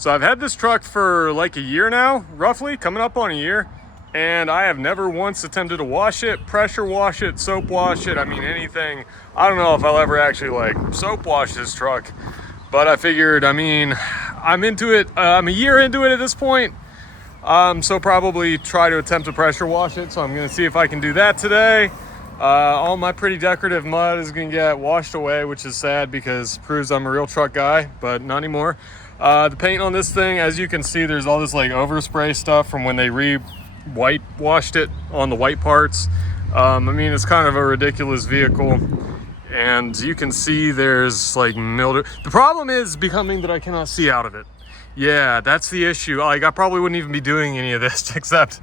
So I've had this truck for like a year now, roughly, coming up on a year. And I have never once attempted to wash it, pressure wash it, soap wash it. I mean, anything. I don't know if I'll ever actually like soap wash this truck. But I figured, I mean, I'm into it. I'm a year into it at this point. So probably try to attempt to pressure wash it. So I'm gonna see if I can do that today. All my pretty decorative mud is gonna get washed away, which is sad because it proves I'm a real truck guy, but not anymore. The paint on this thing, as you can see, there's all this like overspray stuff from when they white washed it on the white parts. I mean, it's kind of a ridiculous vehicle, and you can see there's like mildew. The problem is becoming that I cannot see out of it. Yeah, that's the issue. Like, I probably wouldn't even be doing any of this, except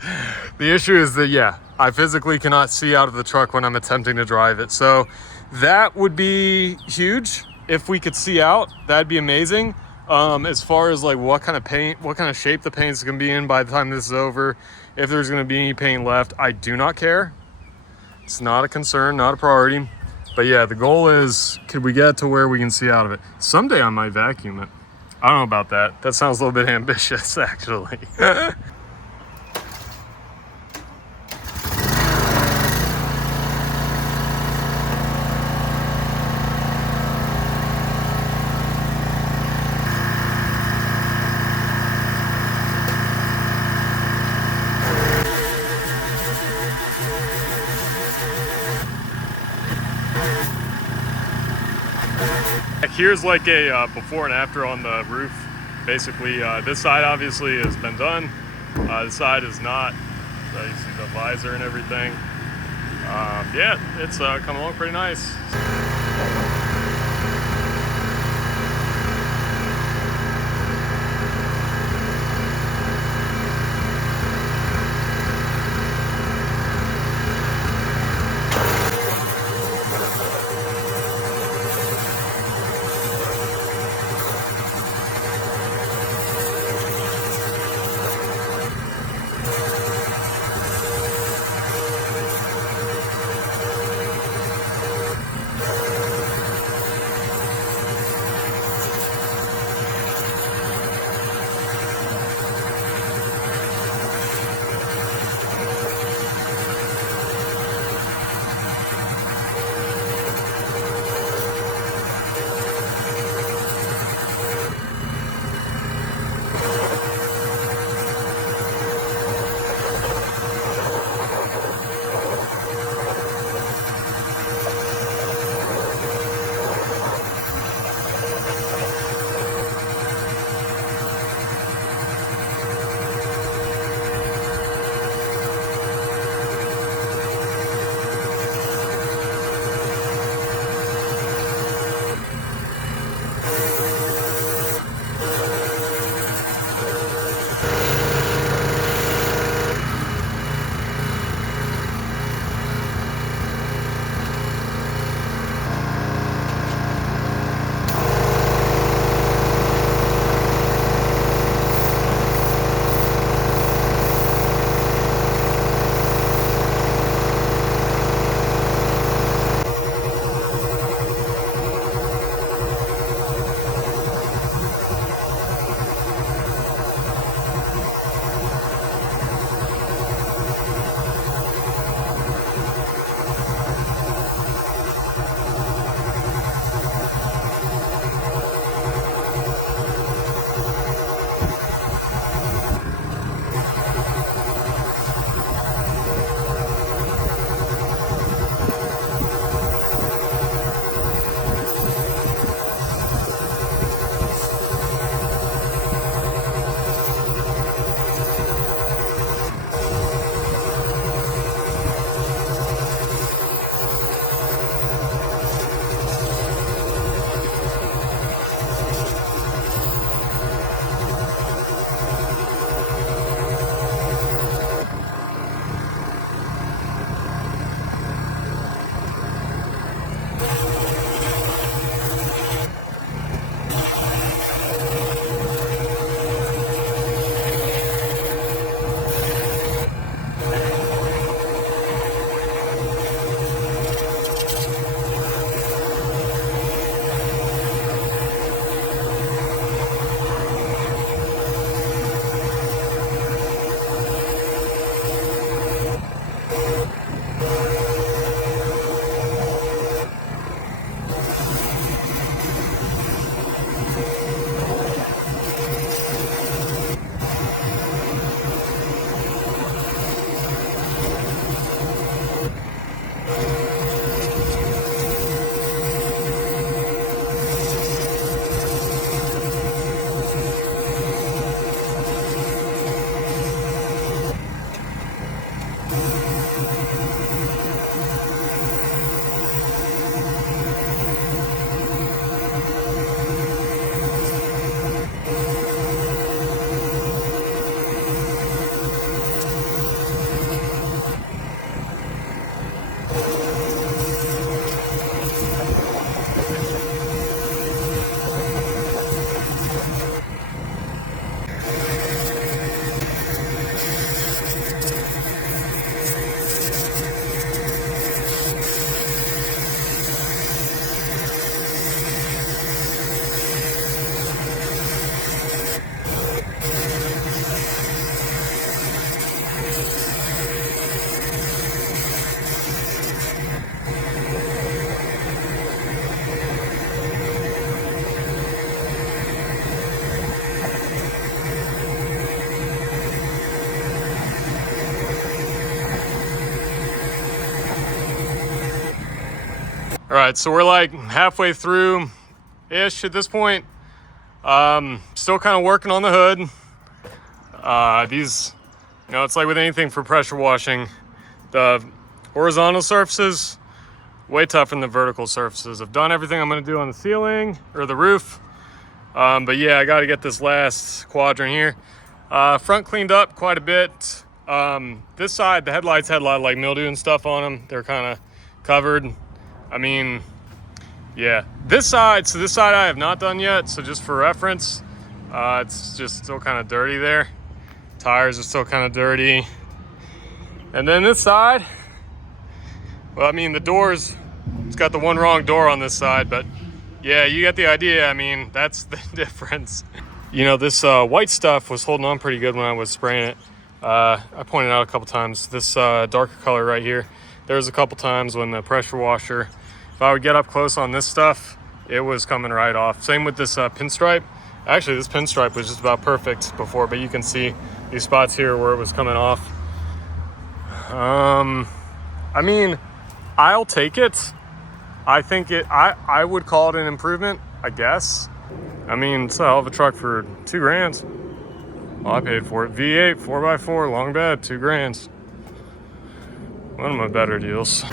the issue is that, yeah, I physically cannot see out of the truck when I'm attempting to drive it. So that would be huge. If we could see out, that'd be amazing. As far as like what kind of paint, what kind of shape the paint's gonna be in by the time this is over, if there's gonna be any paint left, I do not care. It's not a concern, not a priority. But yeah, the goal is, could we get to where we can see out of it? Someday I might vacuum it. I don't know about that. That sounds a little bit ambitious, actually. Here's like a before and after on the roof. Basically, this side obviously has been done. This side is not. So you see the visor and everything. Yeah, it's coming along pretty nice. All right, so we're like halfway through-ish at this point. Still kind of working on the hood. These, you know, it's like with anything for pressure washing, the horizontal surfaces, way tougher than the vertical surfaces. I've done everything I'm gonna do on the ceiling or the roof. But yeah, I gotta get this last quadrant here. Front cleaned up quite a bit. This side, the headlights had a lot of like mildew and stuff on them. They're kind of covered. I mean, yeah, this side I have not done yet. So just for reference, it's just still kind of dirty there. Tires are still kind of dirty. And then this side, well, I mean, the doors, it's got the one wrong door on this side, but yeah, you get the idea. I mean, that's the difference. You know, this white stuff was holding on pretty good when I was spraying it. I pointed out a couple times, this darker color right here, there was a couple times when the pressure washer, if I would get up close on this stuff, it was coming right off. Same with this pinstripe. Actually, this pinstripe was just about perfect before, but you can see these spots here where it was coming off. I mean, I'll take it. I think I would call it an improvement, I guess. I mean, it's a hell of a truck for $2,000. Well, I paid for it. V8, 4x4, long bed, $2,000. One of my better deals.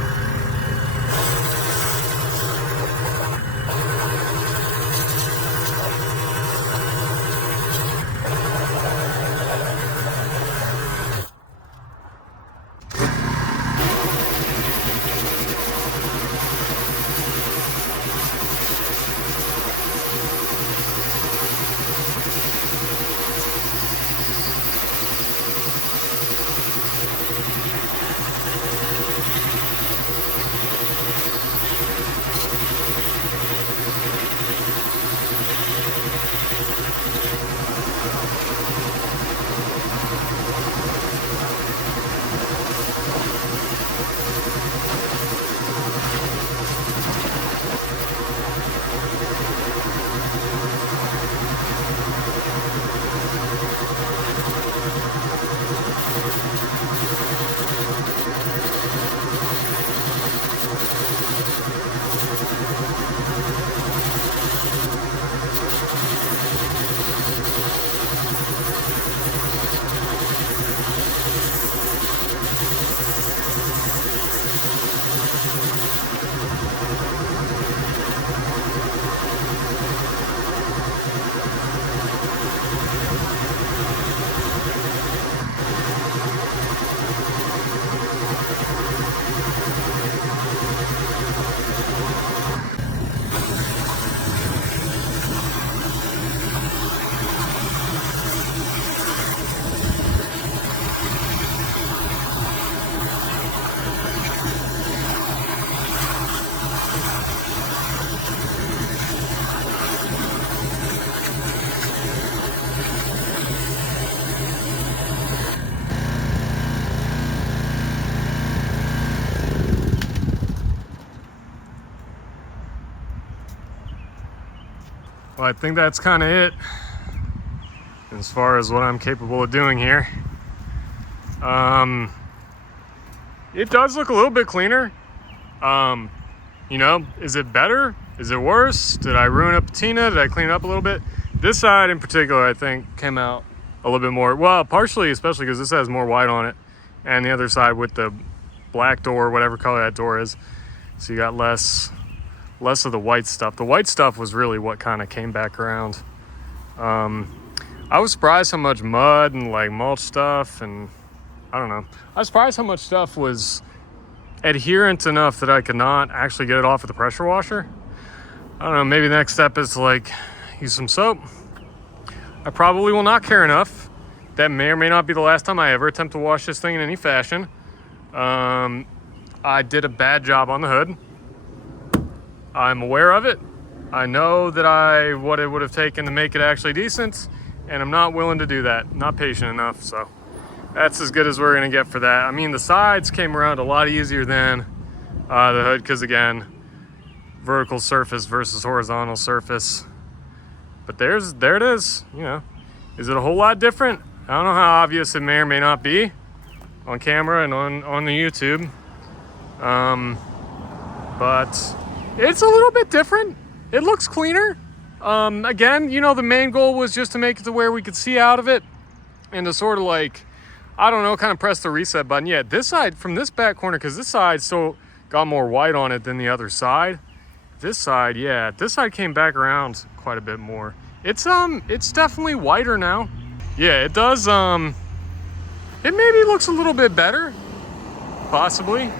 Well, I think that's kind of it as far as what I'm capable of doing here. It does look a little bit cleaner. You know, is it better? Is it worse? Did I ruin a patina? Did I clean it up a little bit? This side in particular, I think, came out a little bit more. Well, partially, especially because this has more white on it. And the other side with the black door, whatever color that door is. So you got less of the white stuff. The white stuff was really what kind of came back around. I was surprised how much mud and like mulch stuff, and I don't know. I was surprised how much stuff was adherent enough that I could not actually get it off with the pressure washer. I don't know, maybe the next step is to like use some soap. I probably will not care enough. That may or may not be the last time I ever attempt to wash this thing in any fashion. I did a bad job on the hood. I'm aware of it. I know that what it would have taken to make it actually decent, and I'm not willing to do that. Not patient enough, so that's as good as we're gonna get for that. I mean, the sides came around a lot easier than the hood, because again, vertical surface versus horizontal surface. But there it is, you know. Is it a whole lot different? I don't know how obvious it may or may not be on camera and on the YouTube. But It's a little bit different. It looks cleaner. Again, you know, the main goal was just to make it to where we could see out of it and to sort of like, I don't know, kind of press the reset button. Yeah, this side, from this back corner, because this side still got more white on it than the other side. This side, yeah, this side came back around quite a bit more. It's definitely whiter now. Yeah, it does, it maybe looks a little bit better, possibly.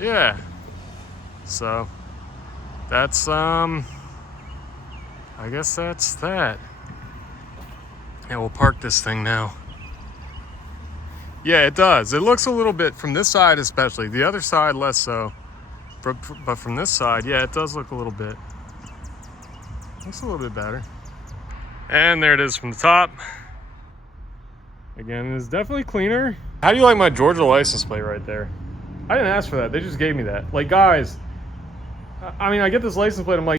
Yeah. So, that's, I guess that's that. Yeah, we'll park this thing now. Yeah, it does. It looks a little bit, from this side especially. The other side, less so. But from this side, yeah, it does look a little bit. Looks a little bit better. And there it is from the top. Again, it's definitely cleaner. How do you like my Georgia license plate right there? I didn't ask for that. They just gave me that. Like, guys, I mean, I get this license plate. I'm like,